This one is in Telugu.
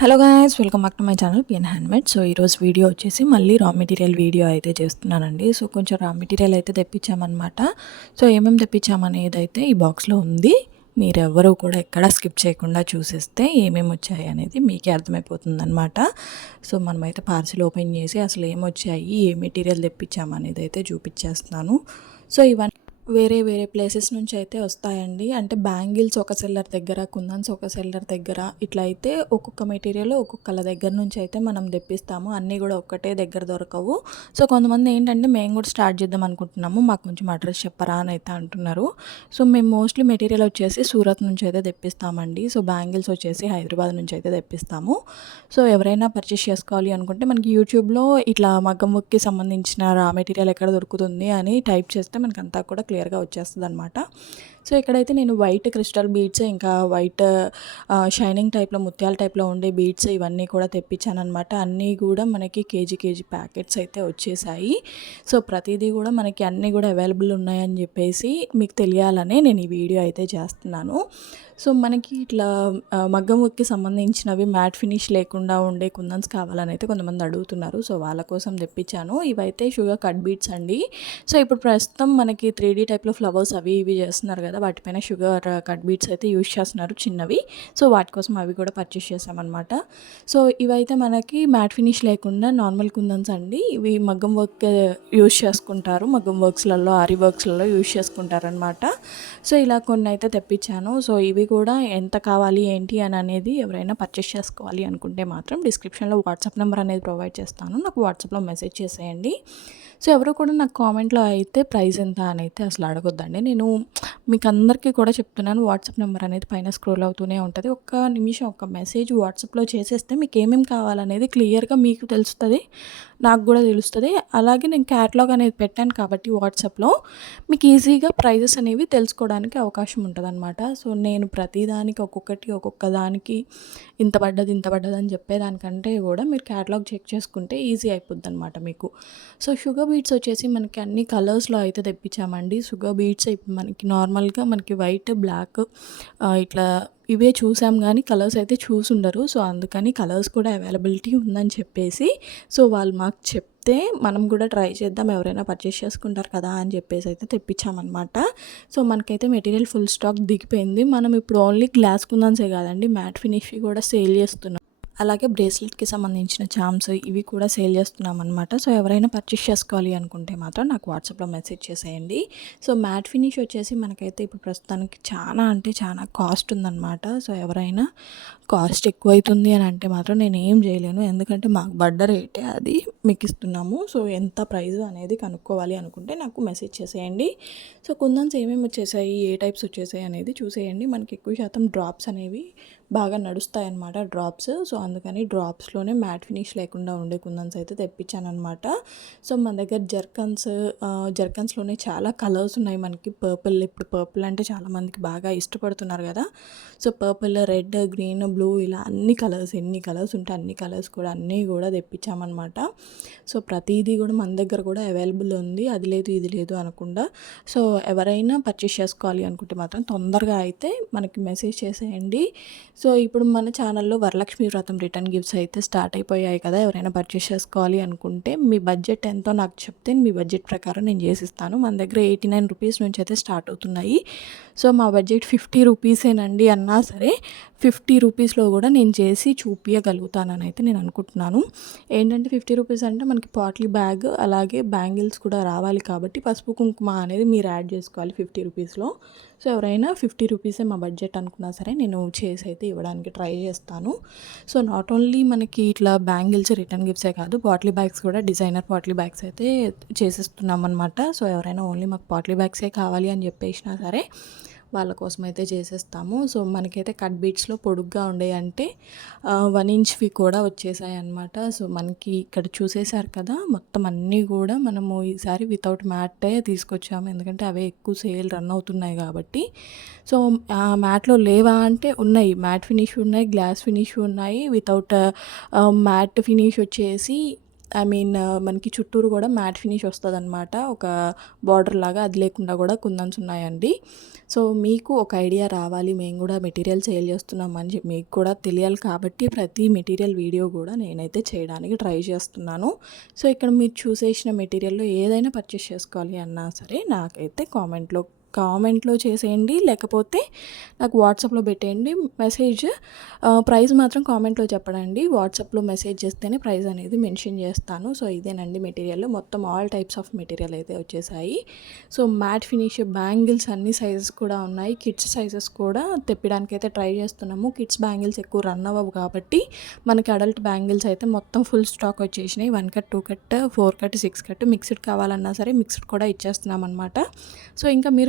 Hello guys, welcome back to my channel PN handmade. So ఈరోజు వీడియో వచ్చేసి మళ్ళీ రా మెటీరియల్ వీడియో అయితే చేస్తున్నానండి. సో కొంచెం రా మెటీరియల్ అయితే తెప్పించామన్నమాట. సో ఏమేమి తెప్పించామనేది అయితే ఈ బాక్స్లో ఉంది. మీరెవ్వరూ కూడా ఎక్కడ స్కిప్ చేయకుండా చూసేస్తే ఏమేమి వచ్చాయి అనేది మీకే అర్థమైపోతుంది అనమాట. సో మనమైతే పార్సిల్ ఓపెన్ చేసి అసలు ఏమొచ్చాయి, ఏ మెటీరియల్ తెప్పించామనేది అయితే చూపించేస్తున్నాను. సో ఇవన్నీ వేరే వేరే ప్లేసెస్ నుంచి అయితే వస్తాయండి. అంటే బ్యాంగిల్స్ ఒక సెల్లర్ దగ్గర, కుందన్స్ ఒక సెల్లర్ దగ్గర, ఇట్లా అయితే ఒక్కొక్క మెటీరియల్ ఒక్కొక్కళ్ళ దగ్గర నుంచి అయితే మనం తెప్పిస్తాము. అన్నీ కూడా ఒక్కటే దగ్గర దొరకవు. సో కొంతమంది ఏంటంటే మేము కూడా స్టార్ట్ చేద్దాం అనుకుంటున్నాము, మాకు కొంచెం అడ్రస్ చెప్పరా అని అయితే అంటున్నారు. సో మేము మోస్ట్లీ మెటీరియల్ వచ్చేసి సూరత్ నుంచి అయితే తెప్పిస్తామండి. సో బ్యాంగిల్స్ వచ్చేసి హైదరాబాద్ నుంచి అయితే తెప్పిస్తాము. సో ఎవరైనా పర్చేస్ చేసుకోవాలి అనుకుంటే మనకి యూట్యూబ్లో ఇట్లా మగ్గం వర్క్కి సంబంధించిన రా మెటీరియల్ ఎక్కడ దొరుకుతుంది అని టైప్ చేస్తే మనకు అంతా కూడా క్లియర్గా వచ్చేస్తుంది అనమాట. సో ఇక్కడైతే నేను వైట్ క్రిస్టల్ బీడ్స్, ఇంకా వైట్ షైనింగ్ టైప్లో, ముత్యాల టైప్లో ఉండే బీడ్స్ ఇవన్నీ కూడా తెప్పించాను అనమాట. అన్నీ కూడా మనకి కేజీ ప్యాకెట్స్ అయితే వచ్చేసాయి. సో ప్రతిదీ కూడా మనకి అన్నీ కూడా అవైలబుల్ ఉన్నాయని చెప్పేసి మీకు తెలియాలనే నేను ఈ వీడియో అయితే చేస్తున్నాను. సో మనకి ఇట్లా మగ్గం వర్క్కి సంబంధించినవి మ్యాట్ ఫినిష్ లేకుండా ఉండే కుందన్స్ కావాలని అయితే కొంతమంది అడుగుతున్నారు. సో వాళ్ళ కోసం తెప్పించాను. ఇవైతే షుగర్ కట్ బీడ్స్ అండి. సో ఇప్పుడు ప్రస్తుతం మనకి 3D టైప్లో ఫ్లవర్స్ అవి ఇవి చేస్తున్నారు కదా, వాటిపైన షుగర్ కట్ బీడ్స్ అయితే యూజ్ చేస్తున్నారు చిన్నవి. సో వాటి కోసం అవి కూడా పర్చేస్ చేసామన్నమాట. సో ఇవైతే మనకి మ్యాట్ ఫినిష్ లేకుండా నార్మల్ కుందన్స్ అండి. ఇవి మగ్గం వర్క్ యూజ్ చేసుకుంటారు, మగ్గం వర్క్స్లలో, ఆరి వర్క్స్లలో యూజ్ చేసుకుంటారనమాట. సో ఇలా కొన్ని అయితే తెప్పించాను. సో ఇవి కూడా ఎంత కావాలి ఏంటి అని అనేది ఎవరైనా పర్చేస్ చేసుకోవాలి అనుకుంటే మాత్రం డిస్క్రిప్షన్లో వాట్సాప్ నెంబర్ అనేది ప్రొవైడ్ చేస్తాను, నాకు వాట్సాప్లో మెసేజ్ చేసేయండి. సో ఎవరు కూడా నాకు కామెంట్లో అయితే ప్రైస్ ఎంత అని అయితే అసలు అడగొద్దండి. నేను మీకు అందరికీ కూడా చెప్తున్నాను, వాట్సాప్ నెంబర్ అనేది పైన స్క్రోల్ అవుతూనే ఉంటుంది. ఒక్క నిమిషం ఒక మెసేజ్ వాట్సాప్లో చేసేస్తే మీకు ఏమేమి కావాలనేది క్లియర్గా మీకు తెలుస్తుంది, నాకు కూడా తెలుస్తుంది. అలాగే నేను క్యాటలాగ్ అనేది పెట్టాను కాబట్టి వాట్సాప్లో మీకు ఈజీగా ప్రైజెస్ అనేవి తెలుసుకోవడానికి అవకాశం ఉంటుంది అనమాట. సో నేను ప్రతిదానికి ఒక్కొక్క దానికి ఇంత పడ్డది అని చెప్పేదానికంటే కూడా మీరు క్యాటలాగ్ చెక్ చేసుకుంటే ఈజీ అయిపోద్ది అనమాట మీకు. సో షుగర్ బీట్స్ వచ్చేసి మనకి అన్ని కలర్స్లో అయితే తెప్పించామండి. షుగర్ బీట్స్ ఇప్పుడు మనకి నార్మల్గా మనకి వైట్, బ్లాక్ ఇట్లా ఇవే చూసాం కానీ కలర్స్ అయితే చూసుండరు. సో అందుకని కలర్స్ కూడా అవైలబిలిటీ ఉందని చెప్పేసి సో వాళ్ళు మాకు చెప్తే మనం కూడా ట్రై చేద్దాం, ఎవరైనా పర్చేస్ చేసుకుంటారు కదా అని చెప్పేసి అయితే తెప్పించామన్నమాట. సో మనకైతే మెటీరియల్ ఫుల్ స్టాక్ దిగిపోయింది. మనం ఇప్పుడు ఓన్లీ గ్లాస్ కుందన్సే కాదండి, మ్యాట్ ఫినిష్ కూడా సేల్ చేస్తున్నాం. అలాగే బ్రేస్లెట్కి సంబంధించిన చామ్స్ ఇవి కూడా సేల్ చేస్తున్నాం అనమాట. సో ఎవరైనా పర్చేస్ చేసుకోవాలి అనుకుంటే మాత్రం నాకు వాట్సాప్లో మెసేజ్ చేసేయండి. సో మ్యాట్ ఫినిష్ వచ్చేసి మనకైతే ఇప్పుడు ప్రస్తుతానికి చాలా అంటే చాలా కాస్ట్ ఉందన్నమాట. సో ఎవరైనా కాస్ట్ ఎక్కువ అవుతుంది అని అంటే మాత్రం నేను ఏం చేయలేను, ఎందుకంటే మాకు పడ్డ రేటే అది మీకు ఇస్తున్నాము. సో ఎంత ప్రైస్ అనేది కనుక్కోవాలి అనుకుంటే నాకు మెసేజ్ చేసేయండి. సో కుందన్స్ ఏమేమి వచ్చేసాయి, ఏ టైప్స్ వచ్చేసాయి అనేది చూసేయండి. మనకి ఎక్కువ శాతం డ్రాప్స్ అనేవి బాగా నడుస్తాయి అన్నమాట, డ్రాప్స్. సో అందుకని డ్రాప్స్లోనే మ్యాట్ ఫినిష్ లేకుండా ఉండే కుందన్స్ అయితే తెప్పించాను అనమాట. సో మన దగ్గర జర్కన్స్లోనే చాలా కలర్స్ ఉన్నాయి మనకి. పర్పుల్, ఇప్పుడు పర్పుల్ అంటే చాలామందికి బాగా ఇష్టపడుతున్నారు కదా. So purple, red, green, blue ఇలా అన్ని కలర్స్, ఎన్ని కలర్స్ ఉంటే అన్ని కలర్స్ కూడా అన్నీ కూడా తెప్పించామన్నమాట. సో ప్రతిదీ కూడా మన దగ్గర కూడా అవైలబుల్ ఉంది, అది లేదు ఇది లేదు అనకుండా. సో ఎవరైనా పర్చేస్ చేసుకోవాలి అనుకుంటే మాత్రం తొందరగా అయితే మనకి మెసేజ్ చేసేయండి. సో ఇప్పుడు మన ఛానల్లో వరలక్ష్మి వ్రతం రిటర్న్ గిఫ్ట్స్ అయితే స్టార్ట్ అయిపోయాయి కదా. ఎవరైనా పర్చేస్ చేసుకోవాలి అనుకుంటే మీ బడ్జెట్ ఎంతో నాకు చెప్తే మీ బడ్జెట్ ప్రకారం నేను చేసిస్తాను. మన దగ్గర 89 రూపీస్ నుంచి అయితే స్టార్ట్ అవుతున్నాయి. సో మా బడ్జెట్ 50 రూపీసేనండి అన్నా సరే 50 రూపీస్లో కూడా నేను చేసి చూపించగలుగుతానని అయితే నేను అనుకుంటున్నాను. ఏంటంటే 50 రూపీస్ అంటే మనకి పాట్లీ బ్యాగ్, అలాగే బ్యాంగిల్స్ కూడా రావాలి కాబట్టి పసుపు కుంకుమ అనేది మీరు యాడ్ చేసుకోవాలి 50 రూపీస్లో. సో ఎవరైనా 50 రూపీసే మా బడ్జెట్ అనుకున్నా సరే నేను చేసి అయితే ఇవ్వడానికి ట్రై చేస్తాను. సో నాట్ ఓన్లీ మనకి ఇట్లా బ్యాంగిల్స్ రిటర్న్ గిఫ్ట్సే కాదు, పాట్లీ బ్యాగ్స్ కూడా డిజైనర్ పాట్లీ బ్యాగ్స్ అయితే చేసిస్తున్నాం అనమాట. సో ఎవరైనా ఓన్లీ మాకు పాట్లీ బ్యాగ్సే కావాలి అని చెప్పేసినా సరే వాళ్ళ కోసం అయితే చేసేస్తాము. సో మనకైతే కట్ బీట్స్లో పొడుగ్గా ఉండే అంటే 1 ఇంచ్వి కూడా వచ్చేసాయి అనమాట. సో మనకి ఇక్కడ చూసేశారు కదా, మొత్తం అన్నీ కూడా మనము ఈసారి వితౌట్ మ్యాటే తీసుకొచ్చాము, ఎందుకంటే అవే ఎక్కువ సేల్ రన్ అవుతున్నాయి కాబట్టి. సో ఆ మ్యాట్లో లేవా అంటే ఉన్నాయి, మ్యాట్ ఫినిష్ ఉన్నాయి, గ్లాస్ ఫినిష్ ఉన్నాయి. వితౌట్ మ్యాట్ ఫినిష్ వచ్చేసి ఐ మీన్ మనకి చుట్టూరు కూడా మ్యాట్ ఫినిష్ వస్తుందన్నమాట. ఒక బార్డర్ లాగా అది లేకుండా కూడా కుందన్స్ ఉన్నాయండి. సో మీకు ఒక ఐడియా రావాలి, మేము కూడా మెటీరియల్ సేల్ చేస్తున్నామని చెప్పి మీకు కూడా తెలియాలి కాబట్టి ప్రతి మెటీరియల్ వీడియో కూడా నేనైతే చేయడానికి ట్రై చేస్తున్నాను. సో ఇక్కడ మీరు చూసేసిన మెటీరియల్లో ఏదైనా పర్చేస్ చేసుకోవాలి అన్నా సరే నాకైతే కామెంట్లో చేసేయండి, లేకపోతే నాకు వాట్సాప్లో పెట్టేయండి మెసేజ్. ప్రైస్ మాత్రం కామెంట్లో చెప్పడండి, వాట్సాప్లో మెసేజ్ చేస్తేనే ప్రైస్ అనేది మెన్షన్ చేస్తాను. సో ఇదేనండి మెటీరియల్, మొత్తం ఆల్ టైప్స్ ఆఫ్ మెటీరియల్ అయితే వచ్చేసాయి. సో మ్యాట్ ఫినిష్ బ్యాంగిల్స్ అన్ని సైజెస్ కూడా ఉన్నాయి. కిడ్స్ సైజెస్ కూడా తెప్పడానికి అయితే ట్రై చేస్తున్నాము. కిడ్స్ బ్యాంగిల్స్ ఎక్కువ రన్ అవ్వవు కాబట్టి మనకి అడల్ట్ బ్యాంగిల్స్ అయితే మొత్తం ఫుల్ స్టాక్ వచ్చేసినాయి. 1 cut, 2 cut, 4 cut, 6 cut mixed కావాలన్నా సరే మిక్స్డ్ కూడా ఇచ్చేస్తున్నాం అనమాట. సో ఇంకా మీరు